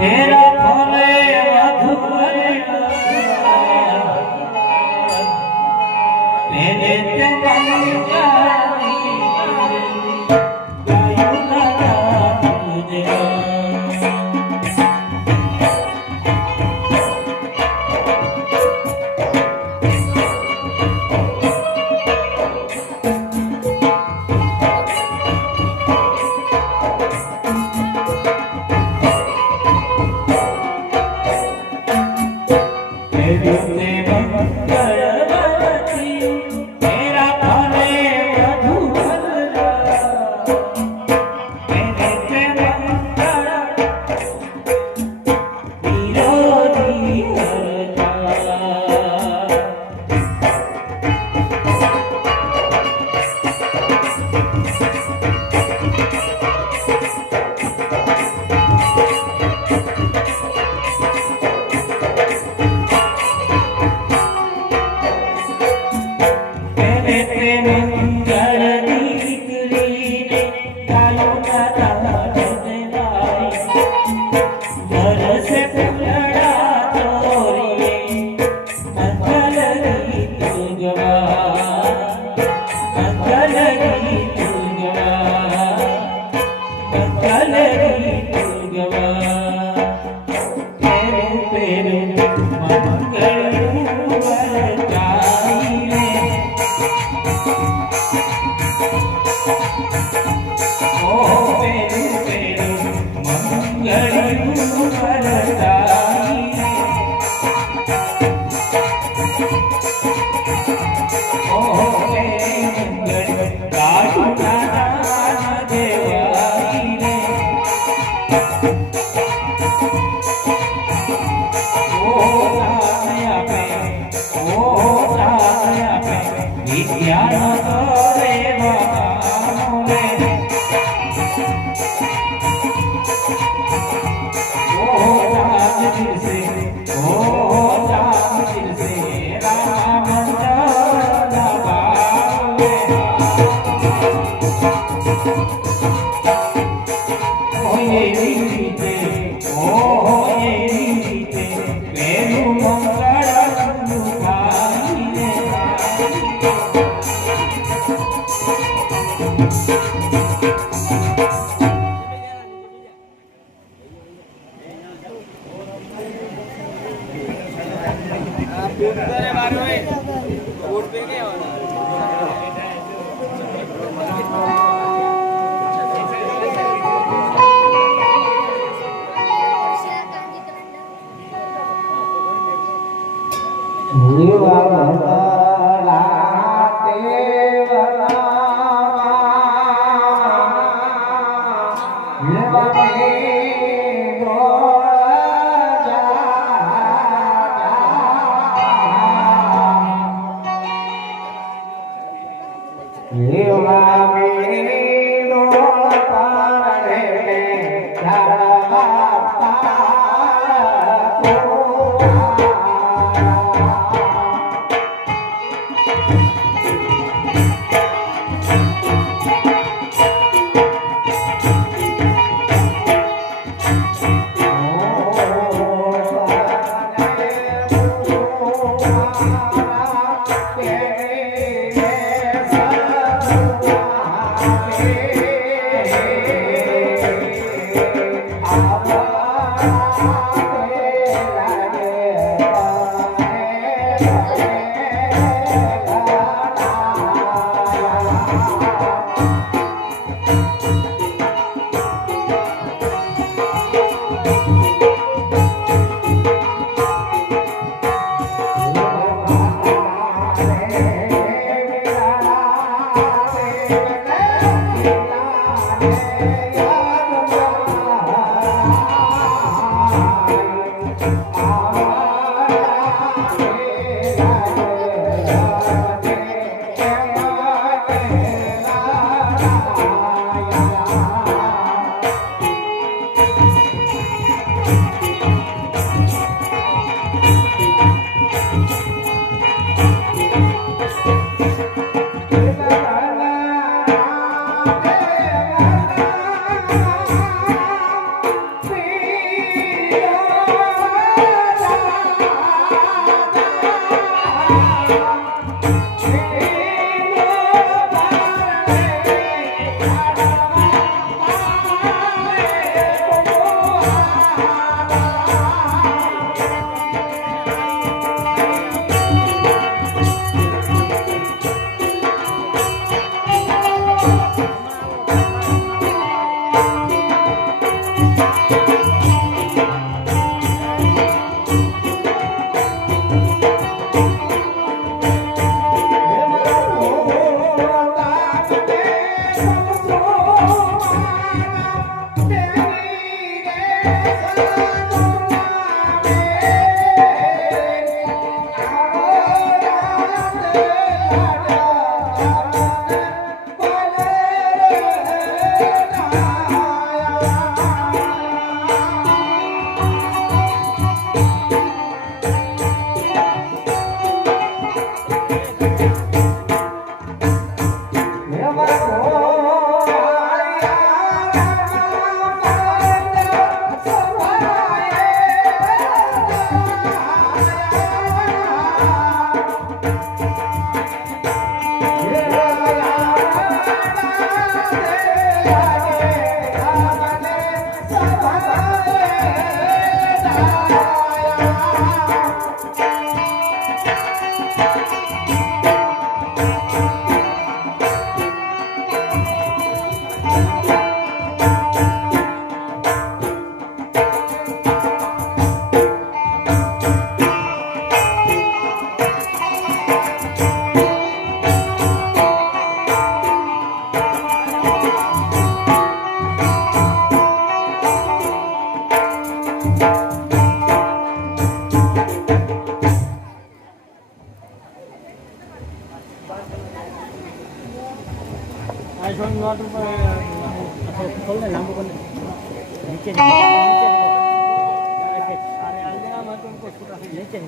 तेरा भोले मधुबन मेरे ते मंगानी गायो गाना तुझे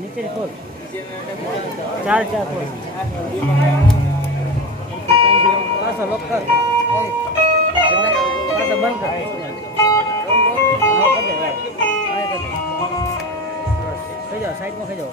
नीचे खोल 4 खोल पासा लॉक कर पासा बंद कर जाओ साइड में जाओ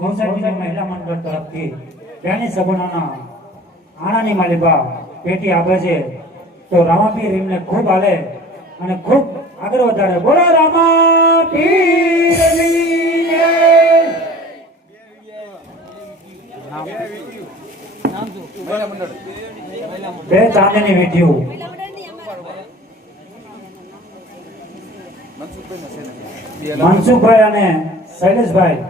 સોસાયટીના મહિલા મંડળ તરફથી તેની સગુણાના આણાની માલિકા પેટી આપે છે તો રામાપીર એમને ખૂબ હાલે અને ખૂબ આગળ વધારે. બોલો રામાપીરની જય. નામ શું? બે ચાંદની વીંટીઓ મનસુખભાઈ અને શૈલેષભાઈ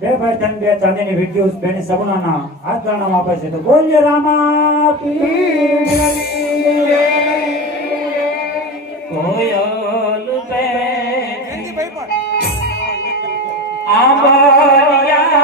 બે ભાઈ ત્રણ બે ચાંદીની વીંટીઓ બેની સગુણાના હાથ ગણવામાં આપે છે. તો બોલીએ રામાપીરની જય. કોયલ બે આંબલિયા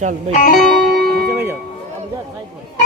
ચાલ ભાઈ નીચે ભાઈ જાઓ આ બધા સાઈડ પર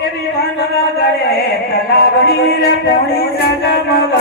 એવી વાનવા ગળે તલાવડી રે પોણી જગમગ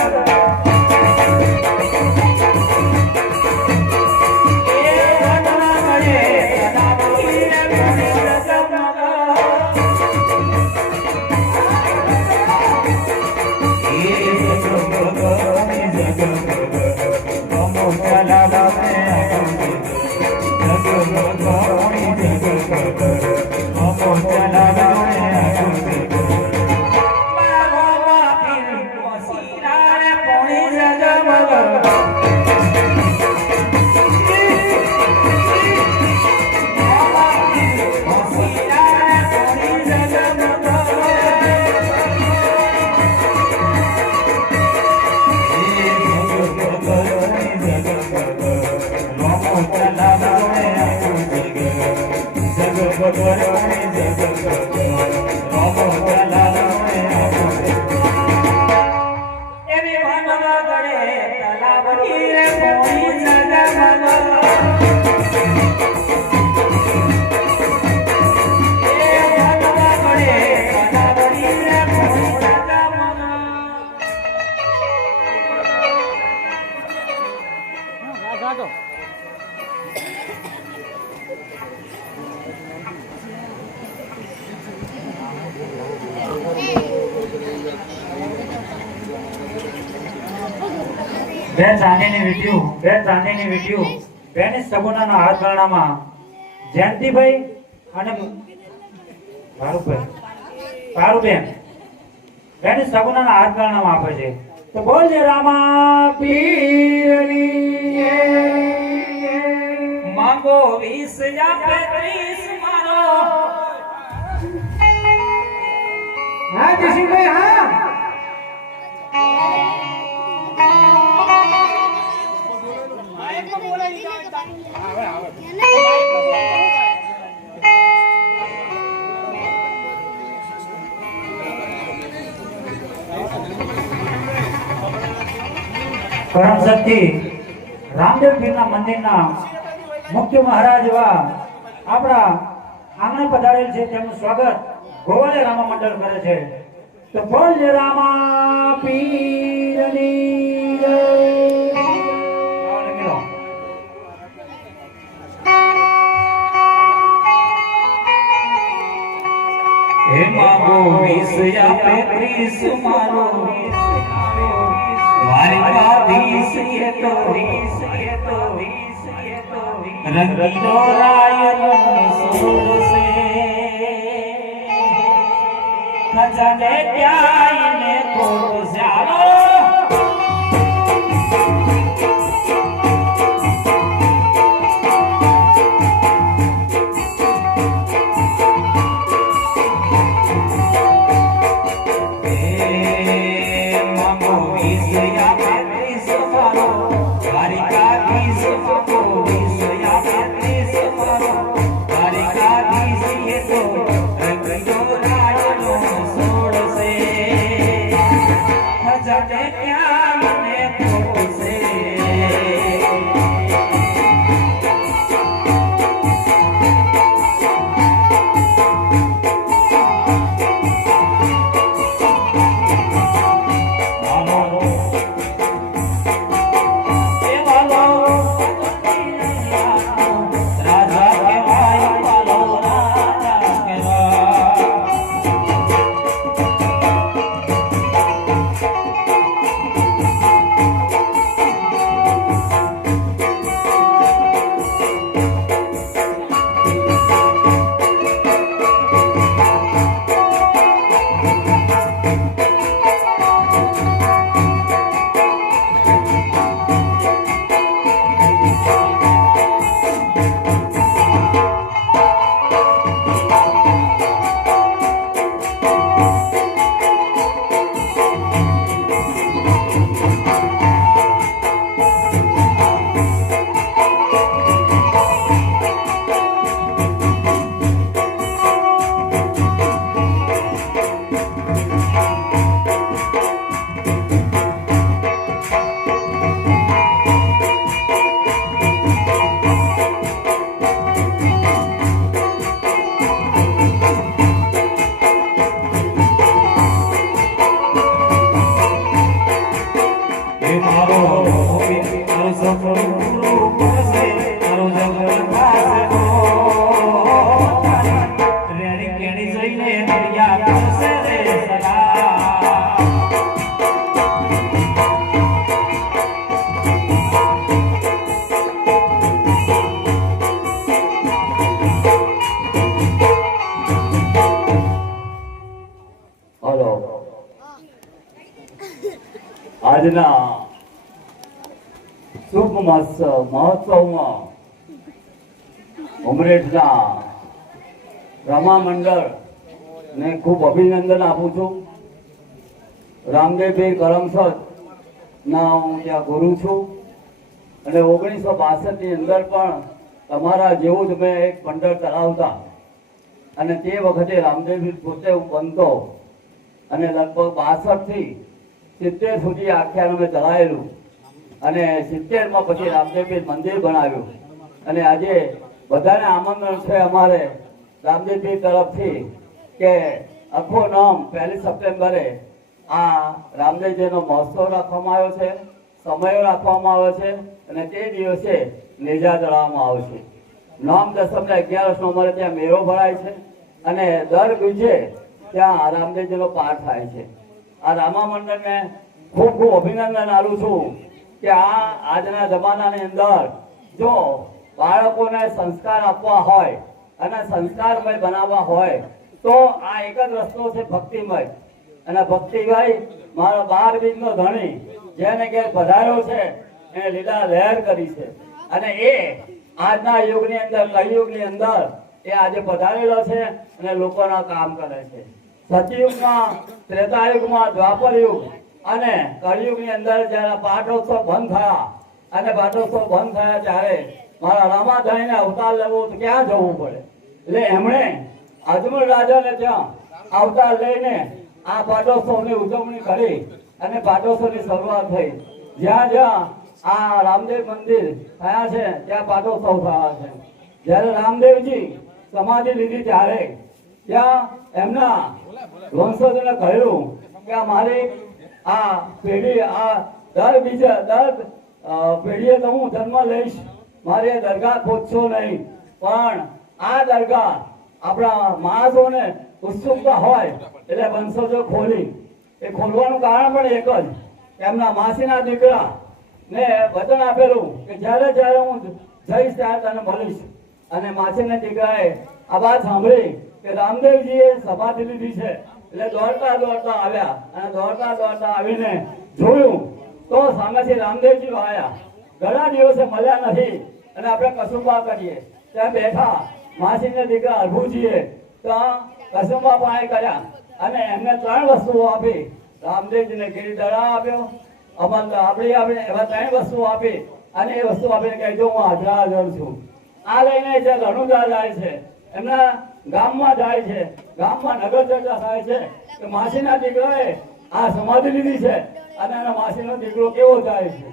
એવી વાનવા ગળે તલાવડી રે પોણી જગમગ ગાડો બે ચાંદીની વીંટીઓ બેની સગુનાના હાથ ગરણામાં જયંતિભાઈ અને પારુબેન બેની સગુનાના હાથ ગરણામાં આપે છે તો બોલજે રામા પીરની માંગો 20 આપે 30 મારો હા જસીભાઈ હા કરમ શક્તિ રામદેવ પીરના મંદિરના મુખ્ય મહારાજ એવા આપણા આંગણે પધારેલ છે તેમનું સ્વાગત ગોવાલે રામા મંડળ કરે છે તો બોલ જય રામા પીરની જય. આવો લખી લો. હે માંગો 20 આપે 30 મારો દ્વારિકાધીશ એ તો રંગીલો રાયનો સોળ સે ખજાને ત્યાઈને કોટ સ્યાલો આજના શુભ મહોત્સવમાં ઉમરેઠના રમા મંડળ ને ખૂબ અભિનંદન આપું છું. રામદેવભાઈ કરમસદ ના હું ત્યાં ગુરુ છું અને 1962 ની અંદર પણ તમારા જેવું જ મેં એક મંડળ ચલાવતા અને તે વખતે રામદેવભાઈ પોતે હું બનતો અને લગભગ 62 થી 70 સુધી આખ્યાન અમે ચલાવેલું અને 70 માં પછી રામદેવભાઈ મંદિર બનાવ્યું અને આજે બધાને આમંત્રણ છે અમારે રામદેવભાઈ તરફથી કે આખો નામ 1 સપ્ટેમ્બરે આ રામદેવજીનો મહોત્સવ રાખવામાં આવ્યો છે, સમયો રાખવામાં આવ્યો છે અને તે દિવસે નેજા ચડાવવામાં આવશે. નોમ દસમને 11 અમારે ત્યાં મેળો ભરાય છે અને દર બીજે ત્યાં રામદેવજીનો પાઠ થાય છે. આ રામા મંડળને ખૂબ ખૂબ અભિનંદન આપું છું કે આ આજના જમાનાની અંદર જો બાળકોને સંસ્કાર આપવા હોય અને સંસ્કારમય બનાવવા હોય તો આ એક જ રસ્તો છે ભક્તિમય. અને ભક્તિભાઈ મારો 12 બીજનો ધણી જેને કે પધાર્યો છે એને લીલા લહેર કરી છે અને એ આજના યુગની અંદર કળિયુગની અંદર એ આજે પધારેલો છે અને લોકોના કામ કરે છે. સતયુગમાં, ત્રેતાયુગમાં, દ્વાપર યુગ અને કળિયુગની અંદર જ્યારે પાટોત્સવ બંધ થયા અને પાટોત્સવ બંધ થયા ત્યારે મારા રામાધણીને અવતાર લેવો તો ક્યાં જવું પડે એટલે એમણે અજમલ રાજાને ત્યાં અવતાર લઈને આ પાટોત્સવની ઉજવણી કરી અને પાટોત્સવની શરૂઆત થઈ. જ્યાં જ્યાં આ રામદેવ મંદિર થયા છે ત્યાં પાટોત્સવ થયા છે. જ્યારે રામદેવજી સમાધિ લીધી ત્યારે ત્યાં એમના વંશજોને કહ્યું કે મારી આ પેઢી આ દર પેઢીએ તો હું જન્મ લઈશ, મારી દરગાહ ખોદશો નહીં, પણ આ દરગાહ આપણા માણસોને ઉત્સુકતા હોય એટલે વંશજો ખોલી. એ ખોલવાનું કારણ પણ એક જ, એમના માસીના દીકરા ને વચન આપેલું કે જ્યારે જ્યારે હું જઈશ ત્યારે તને મળીશ. અને માસીના દીકરાએ આ વાત સાંભળી કે રામદેવજીએ સમાધિ લીધી છે એટલે દોડતા દોડતા આવ્યા અને દોડતા દોડતા આવીને જોયું તો સામેથી રામદેવજી આવ્યા. ઘણા દિવસે મળ્યા નથી અને આપણે કસુંબા કરીએ ત્યાં બેઠા માસીના દીકરા અરભુજીએ તો કસુંબા પાણી કર્યા અને એમને 3 વસ્તુઓ આપી. રામદેવજીને ગિરિધરા આપ્યો, આપણી એવા 3 વસ્તુઓ આપી અને એ વસ્તુ આપીને કહેજો હું હાજર છું. આ લઈને જે રણુજા જાય છે એમના ગામમાં જાય છે, ગામમાં નગર ચર્ચા થાય છે કે માસીના દીકરાએ આ સમાધિ લીધી છે અને એના માસીનો દીકરો કેવો જાય છે.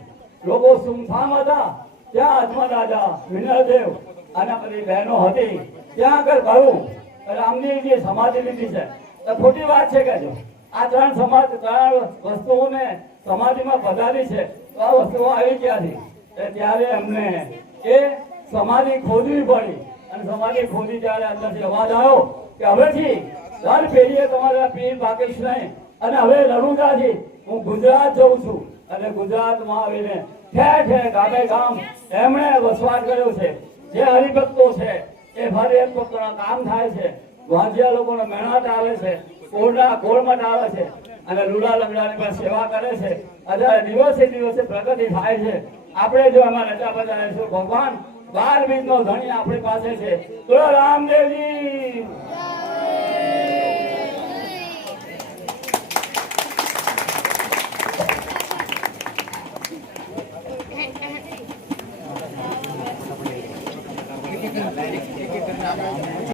લોકો સુમસામ હતા ત્યાં અજમલ રાજા, વિનયદેવ અને બધી બહેનો હતી ત્યાં આગળ કહ્યું રામદેવજીએ સમાધિ લીધી છે. તો ખોટી વાત છે કે જો આ 3 વસ્તુઓને સમાધિમાં પધારી છે તો આ વસ્તુઓ આવી ક્યાંથી? ત્યારે એમને એ સમાધિ ખોદવી પડી અને સમાધિ ખોદી ત્યારે અંદરથી અવાજ આવ્યો કે હવેથી દર પેઢીએ તમારા પીર પાકીશ નહીં અને હવે રણુજાથી હું ગુજરાત જઉં છું. અને ગુજરાતમાં આવીને ઠેર ઠેર ગામે ગામ એમણે વસવાટ કર્યો છે. જે હરિભક્તો છે એ હરિભક્તોના કામ થાય છે, વાંજિયા લોકોનો મહેનત આવે છે, કોળમટ આવે છે અને લુલા લંગડાની પણ સેવા કરે છે. અત્યારે દિવસે દિવસે પ્રગતિ થાય છે. આપણે જો એમાં રજા બજાવીશું ભગવાન 12 બીજનો ધણી આપણી પાસે છે. તો રામદેવજી